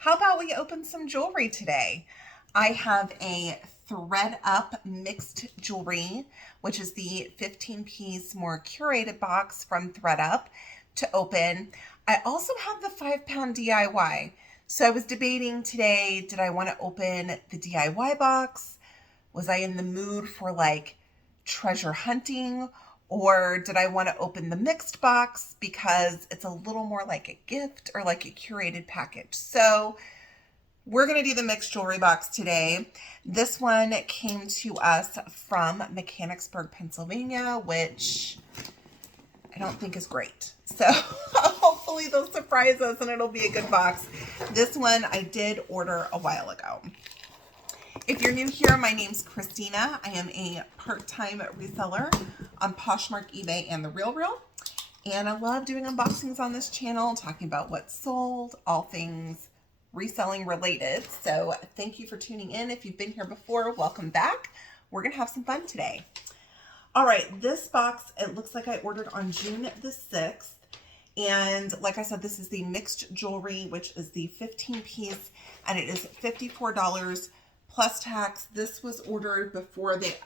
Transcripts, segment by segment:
How about we open some jewelry today? I have a ThredUp mixed jewelry, which is the 15-piece more curated box from ThredUp to open. I also have the 5-pound DIY. So I was debating today, did I want to open the DIY box? Was I in the mood for like treasure hunting? Or did I want to open the mixed box because it's a little more like a gift or like a curated package? So we're going to do the mixed jewelry box today. This one came to us from Mechanicsburg, Pennsylvania, which I don't think is great. So hopefully they'll surprise us and it'll be a good box. This one I did order a while ago. If you're new here, my name's Christina. I am a part-time reseller on Poshmark, eBay, and the RealReal. And I love doing unboxings on this channel, talking about what's sold, all things reselling related. So thank you for tuning in. If you've been here before, welcome back. We're going to have some fun today. All right, this box, it looks like I ordered on June the 6th. And like I said, this is the mixed jewelry, which is the 15-piece, and it is $54 plus tax. This was ordered before they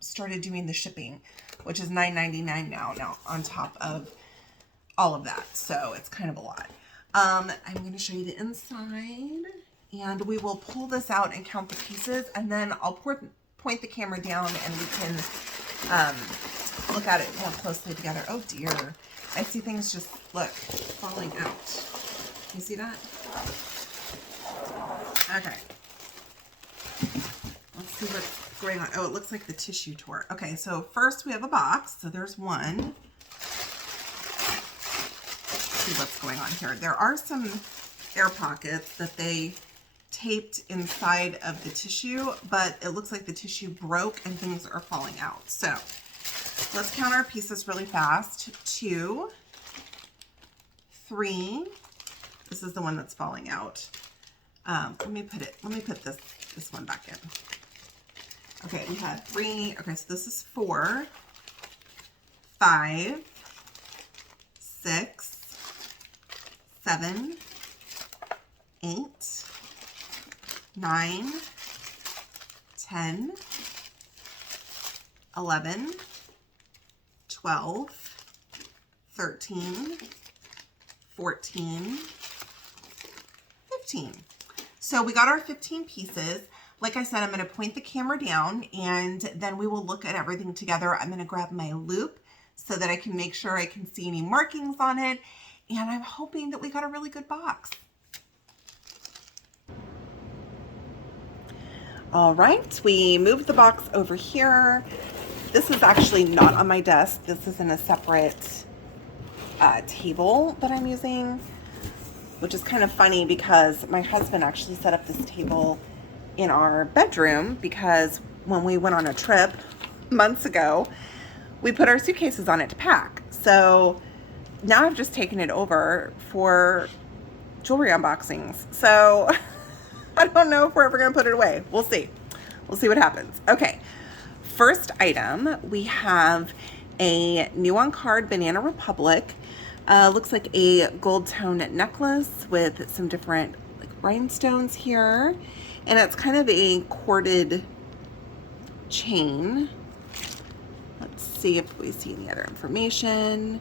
started doing the shipping, which is $9.99 now on top of all of that. So it's kind of a lot. I'm going to show you the inside, and we will pull this out and count the pieces, and then I'll point the camera down and we can look at it more closely together. Oh dear. I see things just, look, falling out. You see that? Okay. Let's see what's going on. Oh, it looks like the tissue tore. Okay, so first we have a box. So there's one. Let's see what's going on here. There are some air pockets that they taped inside of the tissue, but it looks like the tissue broke and things are falling out. So let's count our pieces really fast. 2, 3. This is the one that's falling out. Let me put this one back in. Okay, we had 3. Okay, so this is 4, 5, 6, 7, 8, 9, 10, 11, 12, 13, 14, 15. So we got our 15 pieces. Like I said, I'm going to point the camera down and then we will look at everything together. I'm going to grab my loop so that I can make sure I can see any markings on it. And I'm hoping that we got a really good box. All right, we moved the box over here. This is actually not on my desk. This is in a separate table that I'm using, which is kind of funny because my husband actually set up this table in our bedroom because when we went on a trip months ago, we put our suitcases on it to pack. So now I've just taken it over for jewelry unboxings. So I don't know if we're ever going to put it away. We'll see. We'll see what happens. Okay. First item, we have a new on card Banana Republic. Looks like a gold tone necklace with some different like rhinestones here. And it's kind of a corded chain. Let's see if we see any other information.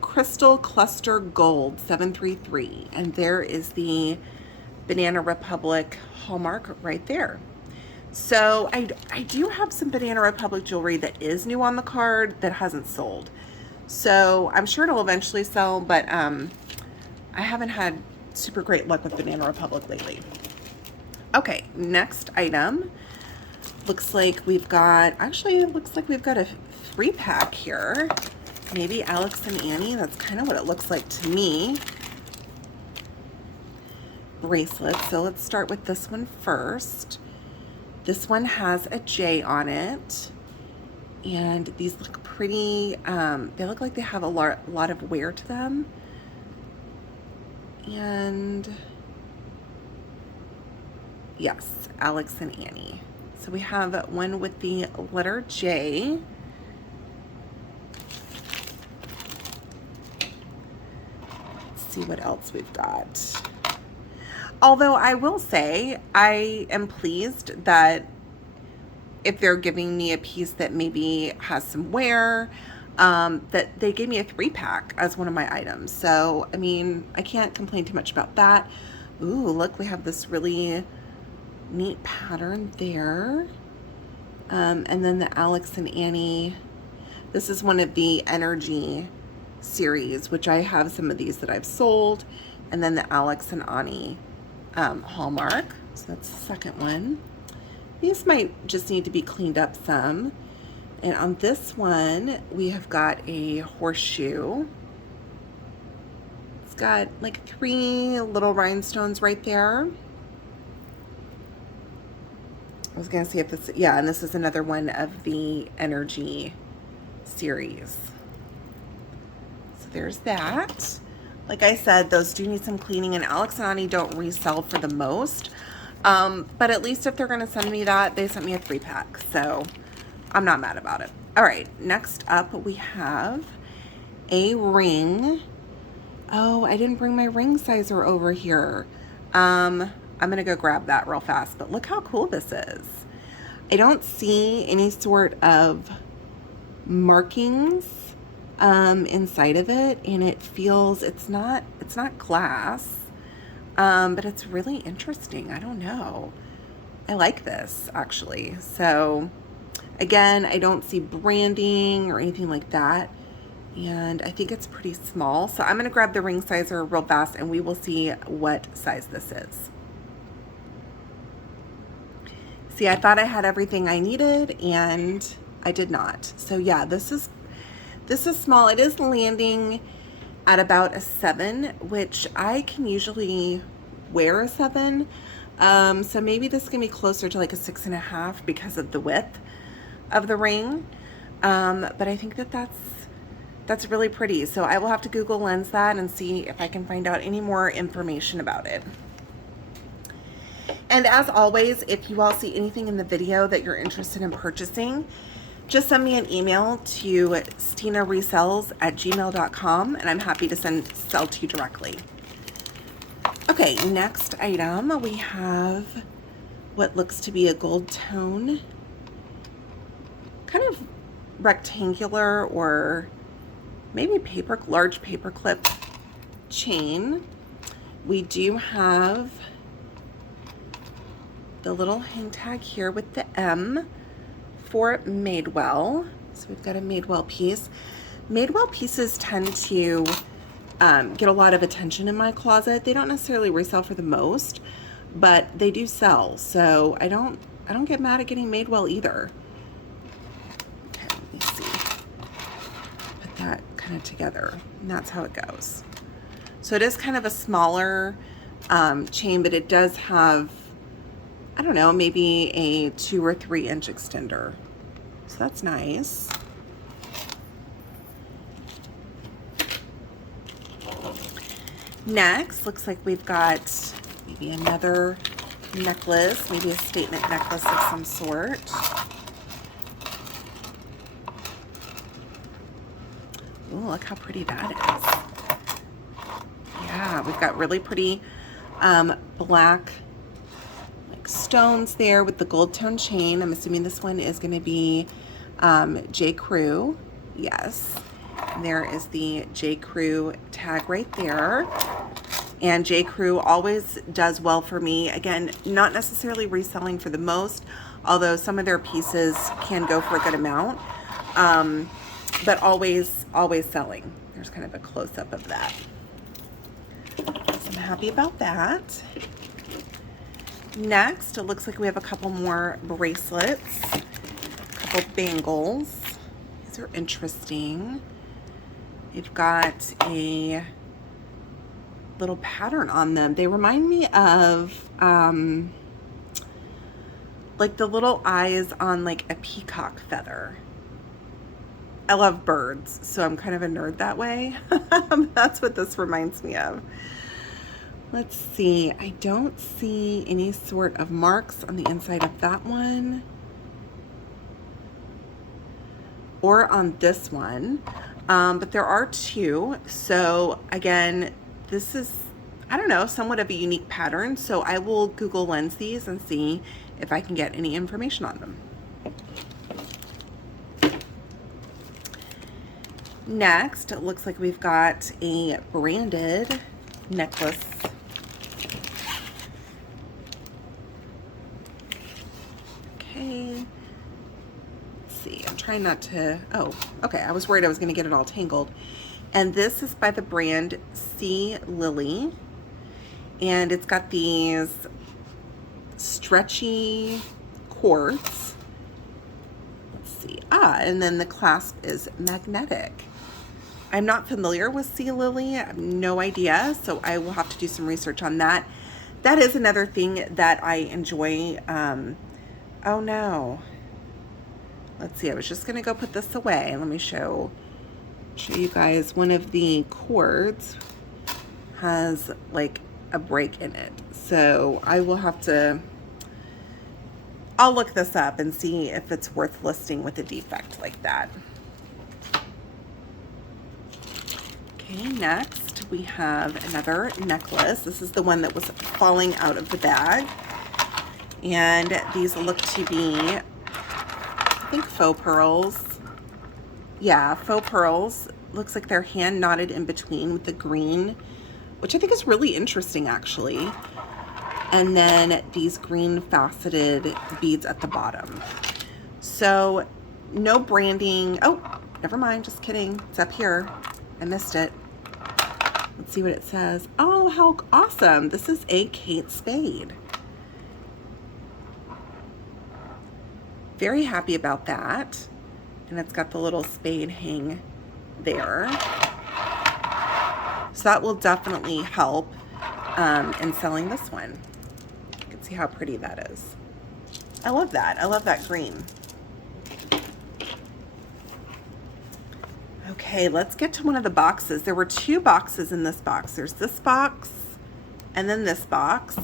Crystal Cluster Gold 733. And there is the Banana Republic hallmark right there. So I do have some Banana Republic jewelry that is new on the card that hasn't sold. So I'm sure it'll eventually sell, but I haven't had super great luck with Banana Republic lately. Okay, next item. Looks like we've got, actually it looks like we've got a 3-pack here. Maybe Alex and Annie, that's kind of what it looks like to me. Bracelet. So let's start with this one first. This one has a J on it, and these look pretty, they look like they have a lot of wear to them. And yes, Alex and Annie. So we have one with the letter J. Let's see what else we've got. Although I will say I am pleased that if they're giving me a piece that maybe has some wear, that they gave me a 3-pack as one of my items. So, I mean, I can't complain too much about that. Ooh, look, we have this really neat pattern there. And then the Alex and Annie, this is one of the Energy series, which I have some of these that I've sold. And then the Alex and Annie Hallmark. So that's the second one. These might just need to be cleaned up some. And on this one, we have got a horseshoe. It's got like 3 little rhinestones right there. I was gonna see if this, yeah, and this is another one of the Energy series. So there's that. Like I said, those do need some cleaning, and Alex and Ani don't resell for the most. But at least if they're gonna send me that, they sent me a 3-pack, so I'm not mad about it. All right, next up we have a ring. Oh, I didn't bring my ring sizer over here. I'm gonna go grab that real fast, but look how cool this is. I don't see any sort of markings inside of it, and it feels, it's not glass, but it's really interesting. I don't know. I like this actually. So again, I don't see branding or anything like that. And I think it's pretty small. So I'm gonna grab the ring sizer real fast and we will see what size this is. See, I thought I had everything I needed and I did not. So yeah, this is small. It is landing at about a 7, which I can usually wear a 7. So maybe this is gonna be closer to like a 6.5 because of the width of the ring. But I think that that's really pretty. So I will have to Google Lens that and see if I can find out any more information about it. And as always, if you all see anything in the video that you're interested in purchasing, just send me an email to stinaresells@gmail.com and I'm happy to sell to you directly. Okay, next item, we have what looks to be a gold tone, kind of rectangular or maybe large paper clip chain. We do have the little hang tag here with the M for Madewell. So we've got a Madewell piece. Madewell pieces tend to get a lot of attention in my closet. They don't necessarily resell for the most, but they do sell. So I don't get mad at getting Madewell either. Okay, let me see. Put that kind of together, and that's how it goes. So it is kind of a smaller chain, but it does have, I don't know, maybe a 2 or 3 inch extender. So that's nice. Next, looks like we've got maybe another necklace, maybe a statement necklace of some sort. Ooh, look how pretty that is. Yeah, we've got really pretty black stones there with the gold tone chain. I'm assuming this one is going to be J. Crew. Yes. And there is the J. Crew tag right there. And J. Crew always does well for me. Again, not necessarily reselling for the most, although some of their pieces can go for a good amount. But always selling. There's kind of a close-up of that. So I'm happy about that. Next, it looks like we have a couple more bracelets, a couple bangles. These are interesting. We've got a little pattern on them. They remind me of like the little eyes on like a peacock feather. I love birds, so I'm kind of a nerd that way. That's what this reminds me of. Let's see, I don't see any sort of marks on the inside of that one or on this one, but there are 2. So again, this is, I don't know, somewhat of a unique pattern. So I will Google Lens these and see if I can get any information on them. Next, it looks like we've got a branded necklace. Okay. Let's see, I'm trying not to, oh, okay, I was worried I was gonna get it all tangled. And this is by the brand Sea Lily. And it's got these stretchy cords. Let's see, and then the clasp is magnetic. I'm not familiar with Sea Lily, I have no idea, so I will have to do some research on that. That is another thing that I enjoy. Oh no. Let's see, I was just gonna go put this away. Let me show you guys. One of the cords has like a break in it. So I will have to, I'll look this up and see if it's worth listing with a defect like that. Okay, next we have another necklace. This is the one that was falling out of the bag. And these look to be, I think, faux pearls. Yeah, faux pearls. Looks like they're hand knotted in between with the green, which I think is really interesting actually. And then these green faceted beads at the bottom. So no branding. Oh, never mind, just kidding. It's up here. I missed it. Let's see what it says. Oh, how awesome. This is a Kate Spade. Very happy about that. And it's got the little spade hang there. So that will definitely help in selling this one. You can see how pretty that is. I love that. I love that green. Okay, let's get to one of the boxes. There were two boxes in this box. There's this box and then this box.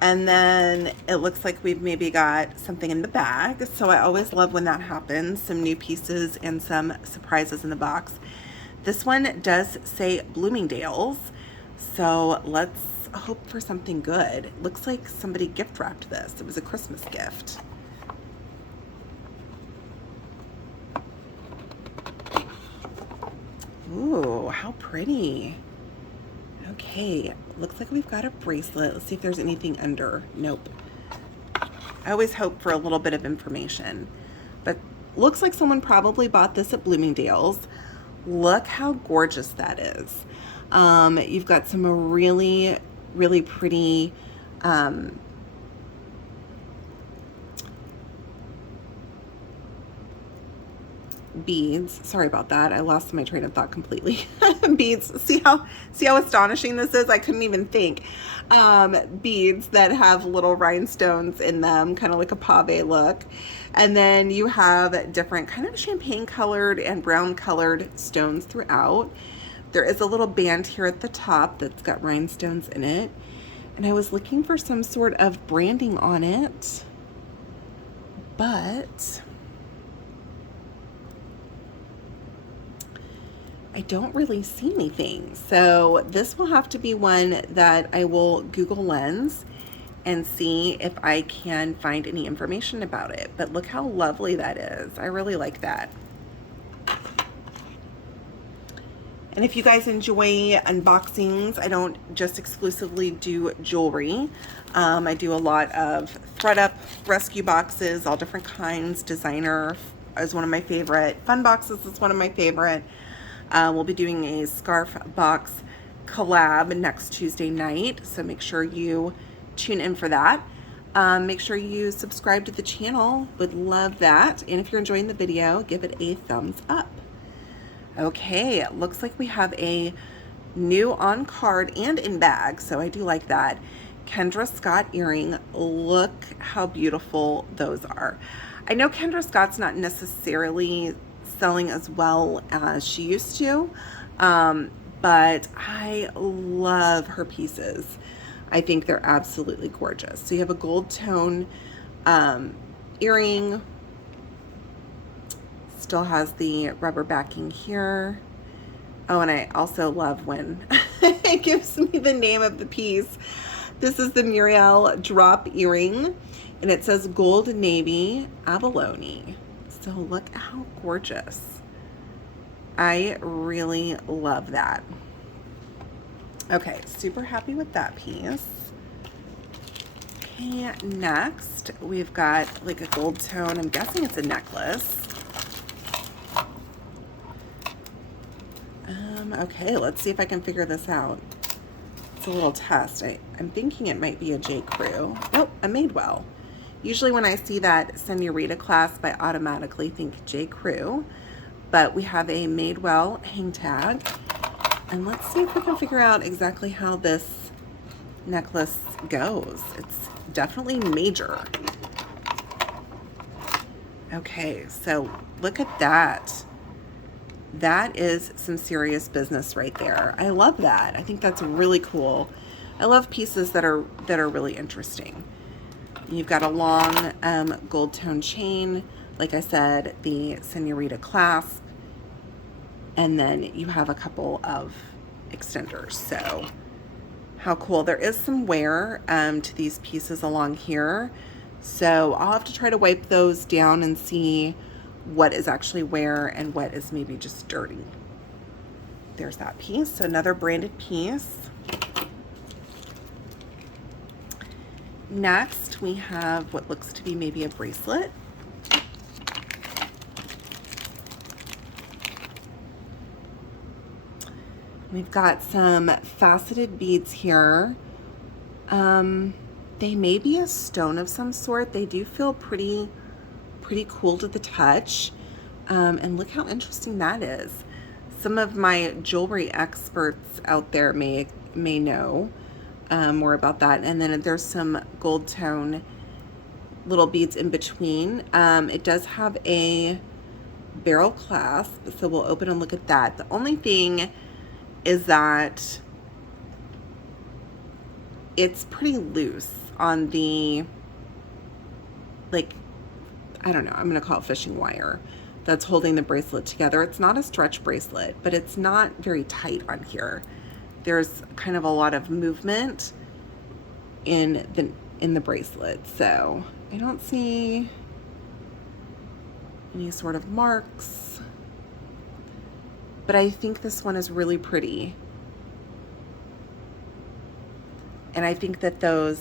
And then it looks like we've maybe got something in the bag. So I always love when that happens, some new pieces and some surprises in the box. This one does say Bloomingdale's. So let's hope for something good. It looks like somebody gift wrapped this. It was a Christmas gift. Ooh, how pretty. Okay, looks like we've got a bracelet. Let's see if there's anything under. Nope. I always hope for a little bit of information, but looks like someone probably bought this at Bloomingdale's. Look how gorgeous that is. You've got some really, really pretty beads. Sorry about that. I lost my train of thought completely. Beads. See how astonishing this is? I couldn't even think. Beads that have little rhinestones in them, kind of like a pave look. And then you have different kind of champagne colored and brown colored stones throughout. There is a little band here at the top that's got rhinestones in it. And I was looking for some sort of branding on it, but I don't really see anything. So this will have to be one that I will Google Lens and see if I can find any information about it. But look how lovely that is. I really like that. And if you guys enjoy unboxings, I don't just exclusively do jewelry. I do a lot of ThredUp rescue boxes, all different kinds. Designer is one of my favorite. Fun boxes is one of my favorite. We'll be doing a scarf box collab next Tuesday night, so make sure you tune in for that. Make sure you subscribe to the channel. Would love that. And if you're enjoying the video, give it a thumbs up. Okay, it looks like we have a new on card and in bag, so I do like that. Kendra Scott earring. Look how beautiful those are. I know Kendra Scott's not necessarily selling as well as she used to, but I love her pieces. I think they're absolutely gorgeous. So you have a gold tone earring. Still has the rubber backing here. Oh, and I also love when it gives me the name of the piece. This is the Muriel drop earring, and it says gold navy abalone. So look how gorgeous. I really love that. Okay, super happy with that piece. Okay, next we've got like a gold tone. I'm guessing it's a necklace. Okay, let's see if I can figure this out. It's a little test. I'm thinking it might be a J. Crew. Nope, a Madewell. Usually when I see that Senorita clasp, I automatically think J. Crew. But we have a Madewell hang tag. And let's see if we can figure out exactly how this necklace goes. It's definitely major. Okay, so look at that. That is some serious business right there. I love that. I think that's really cool. I love pieces that are really interesting. You've got a long gold tone chain, like I said, the Senorita clasp, and then you have a couple of extenders. So how cool. There is some wear to these pieces along here. So I'll have to try to wipe those down and see what is actually wear and what is maybe just dirty. There's that piece. So another branded piece. Next, we have what looks to be maybe a bracelet. We've got some faceted beads here. They may be a stone of some sort. They do feel pretty cool to the touch. And look how interesting that is. Some of my jewelry experts out there may know more about that. And then there's some gold tone little beads in between. It does have a barrel clasp, so we'll open and look at that. The only thing is that it's pretty loose on the, like, I don't know, I'm gonna call it fishing wire that's holding the bracelet together. It's not a stretch bracelet, but it's not very tight on here. There's kind of a lot of movement in the bracelet, so I don't see any sort of marks, but I think this one is really pretty. And I think that those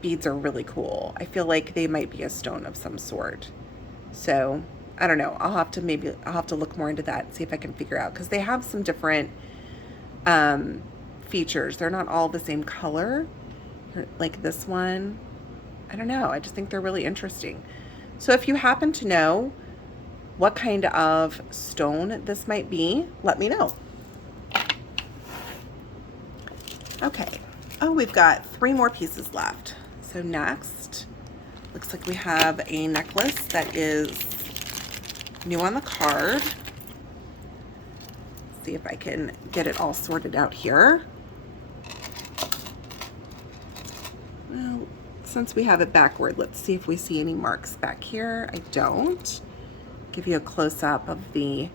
beads are really cool. I feel like they might be a stone of some sort. So I don't know. I'll have to look more into that and see if I can figure out, because they have some different features. They're not all the same color, like this one. I don't know. I just think they're really interesting. So if you happen to know what kind of stone this might be, let me know. Okay. Oh, we've got 3 more pieces left. So next, looks like we have a necklace that is new on the card. Let's see if I can get it all sorted out here. Well, since we have it backward, let's see if we see any marks back here. I don't. Give you a close-up of the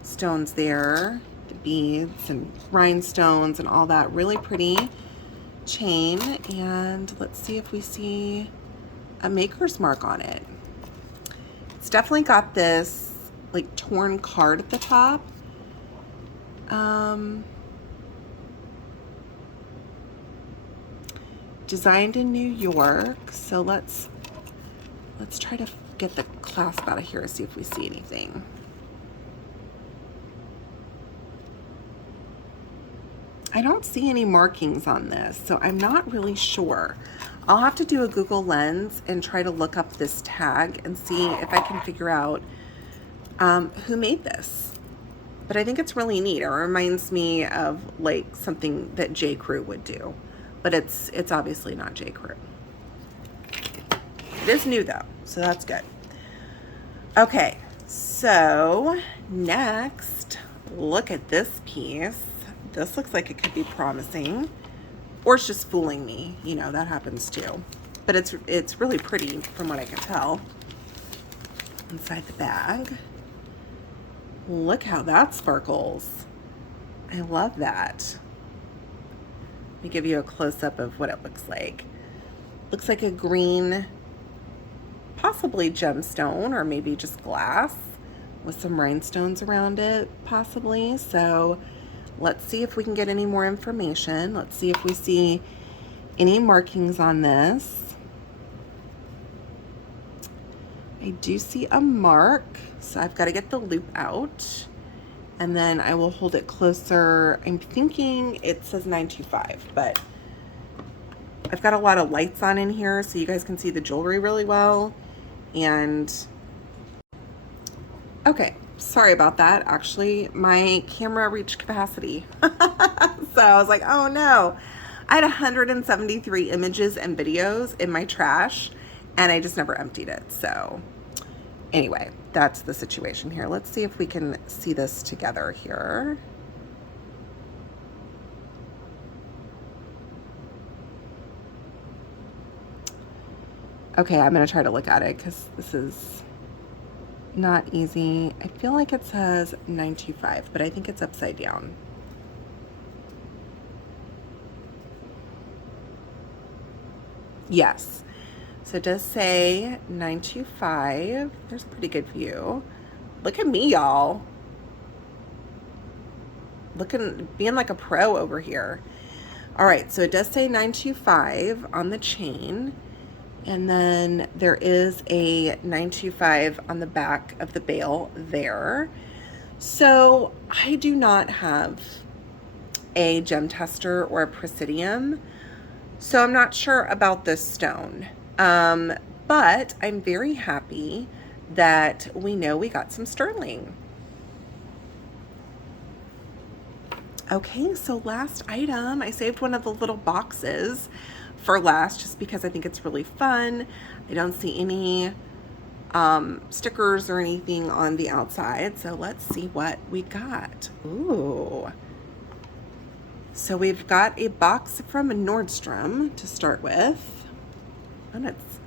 stones there, the beads and rhinestones and all that. Really pretty chain. And let's see if we see a maker's mark on it. It's definitely got this like torn card at the top. Designed in New York. So let's try to get the clasp out of here and see if we see anything. I don't see any markings on this, so I'm not really sure. I'll have to do a Google Lens and try to look up this tag and see if I can figure out who made this. But I think it's really neat. It reminds me of like something that J. Crew would do, but it's obviously not J. Crew. It is new though, so that's good. Okay, so next, look at this piece. This looks like it could be promising, or it's just fooling me. You know, that happens too. But it's really pretty from what I can tell. Inside the bag. Look how that sparkles. I love that. Let me give you a close-up of what it looks like. Looks like a green, possibly gemstone, or maybe just glass with some rhinestones around it, possibly. So let's see if we can get any more information. Let's see if we see any markings on this. I do see a mark, so I've got to get the loop out, and then I will hold it closer. I'm thinking it says 925, but I've got a lot of lights on in here so you guys can see the jewelry really well. And okay, sorry about that. Actually, my camera reached capacity. So I was like, oh no. I had 173 images and videos in my trash, and I just never emptied it. So anyway, that's the situation here. Let's see if we can see this together here. Okay, I'm gonna try to look at it because this is not easy. I feel like it says 925, but I think it's upside down. Yes, so it does say 925. There's a pretty good view. Look at me, y'all. Being like a pro over here. All right, so it does say 925 on the chain, and then there is a 925 on the back of the bail there. So I do not have a gem tester or a presidium, so I'm not sure about this stone. But I'm very happy that we know we got some sterling. Okay, so last item, I saved one of the little boxes for last just because I think it's really fun. I don't see any stickers or anything on the outside, so let's see what we got. Ooh. So we've got a box from Nordstrom to start with, and it's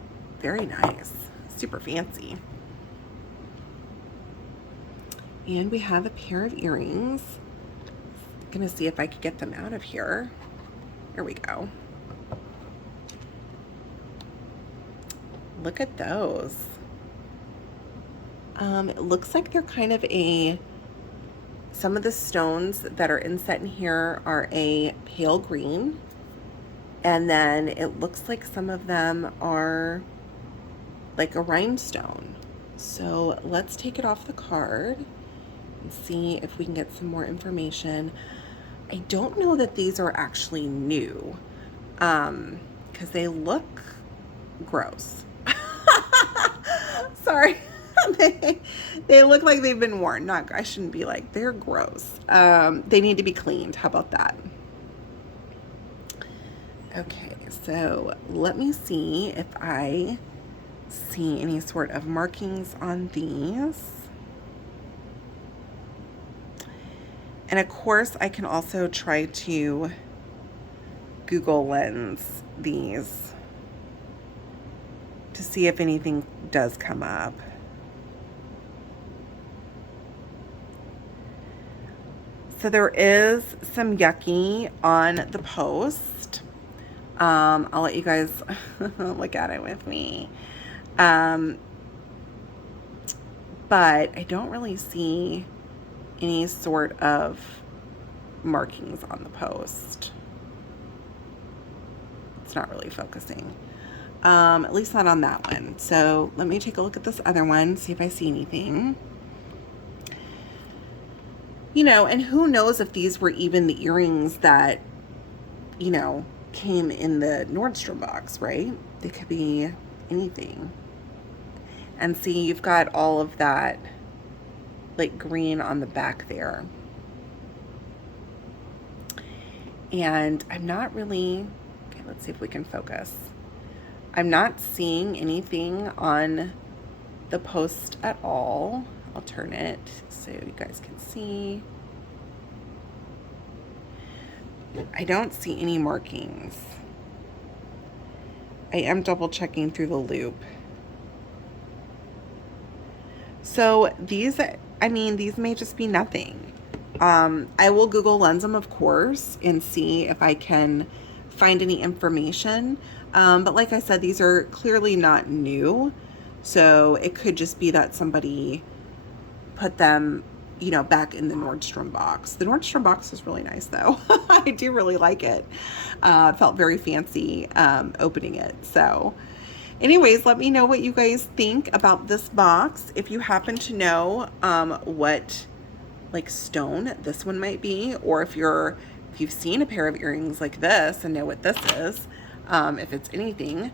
very nice, super fancy. And we have a pair of earrings. Gonna see if I could get them out of here. Here we go. Look at those. It looks like they're kind of some of the stones that are inset in here are a pale green, and then it looks like some of them are like a rhinestone. So let's take it off the card and see if we can get some more information. I don't know that these are actually new, because they look gross. Sorry. They look like they've been worn. I shouldn't be like, they're gross. They need to be cleaned. How about that? Okay, so let me see if I see any sort of markings on these. And of course, I can also try to Google Lens these to see if anything does come up. So there is some yucky on the post. I'll let you guys look at it with me. But I don't really see any sort of markings on the post. It's not really focusing. At least not on that one. So let me take a look at this other one, see if I see anything. You know, and who knows if these were even the earrings that, you know, came in the Nordstrom box, right? They could be anything. And see, you've got all of that like green on the back there. And I'm not really, okay, let's see if we can focus. I'm not seeing anything on the post at all. I'll turn it so you guys can see. I don't see any markings. I am double checking through the loop. So these I mean, these may just be nothing. I will Google lens them, of course, and see if I can find any information. But like I said, these are clearly not new. So it could just be that somebody put them, you know, back in the Nordstrom box. The Nordstrom box is really nice though. I do really like it. Felt very fancy opening it. So anyways, let me know what you guys think about this box. If you happen to know what like stone this one might be, or if you've seen a pair of earrings like this and know what this is, if it's anything,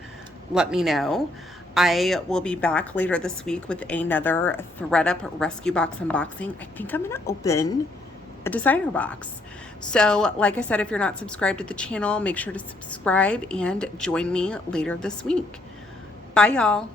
let me know. I will be back later this week with another ThredUp rescue box unboxing. I think I'm gonna open a designer box. So like I said, if you're not subscribed to the channel, make sure to subscribe and join me later this week. Bye y'all.